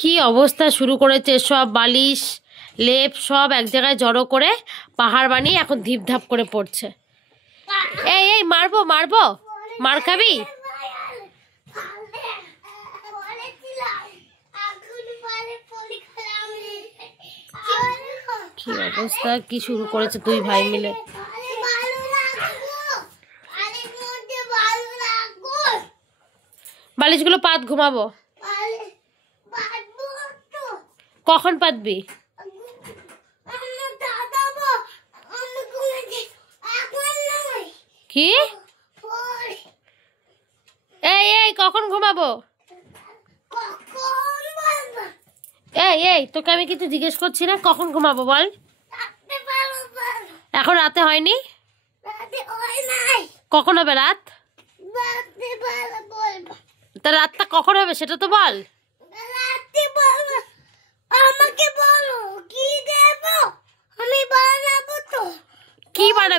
কি অবস্থা শুরু করেছে, সব বালিশ লেপ সব এক জায়গায় জড়ো করে পাহাড় বানিয়ে এখন ধিপধাপ করে পড়ছে। এই এই মারবো মারবো, মার খাবি? কি অবস্থা, কি শুরু করেছে দুই ভাই মিলে। বালিশগুলো পাত, ঘুমাবো। কখন পাতবি? কি এই এই কখন ঘুমাবো? এই এই তোকে আমি কিছু জিজ্ঞেস করছি না, কখন ঘুমাবো বল? এখন রাতে হয়নি? কখন হবে রাত? তা রাতটা কখন হবে সেটা তো বল। আমাকে বলো কি দেবো, আমি বানাবো তো। কি বানাবি?